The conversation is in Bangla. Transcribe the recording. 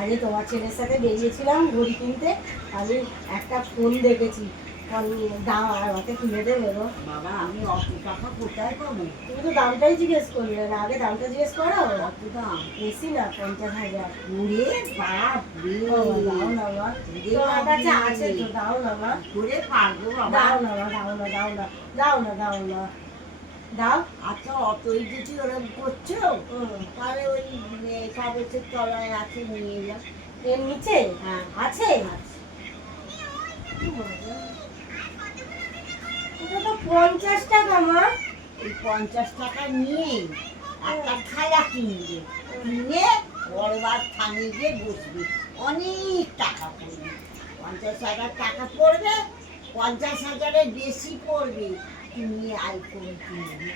আজকে তোমার ছেলের সাথে বেরিয়েছিলাম ঘড়ি কিনতে, আমি একটা ফোন দেখেছি, দাম আমাকে কিনে দেবে গো। বাবা আমি অত টাকা কোথায় পাবো? তুমি তো দামটাই জিজ্ঞেস করলে না, আগে দামটা জিজ্ঞেস করো। কত দাম? বেশি না, 50,000। ওরে বাপ রে, দাও না মা, তোমার কাছে আছে তো, দাও না মা। করে পারবো বাবা? দাও না মা, দাও না, দাও না, দাও না, দাও না, দাও। আচ্ছা অতই যদি ওরকম করছো তাহলে ওই কাগজের তলায় আছে, নিয়ে যাও। এর নিচে হ্যাঁ আছে। এটা তো 50 টাকা মা। এই 50 টাকা নিয়ে একটা থালা কিনবে, কিনে বড়বার থানে গিয়ে বসবে, অনেক টাকা পড়বে। 50,000 টাকা পড়বে, 50,000-এর বেশি পড়বে। তুমি আইফোন কিনবে।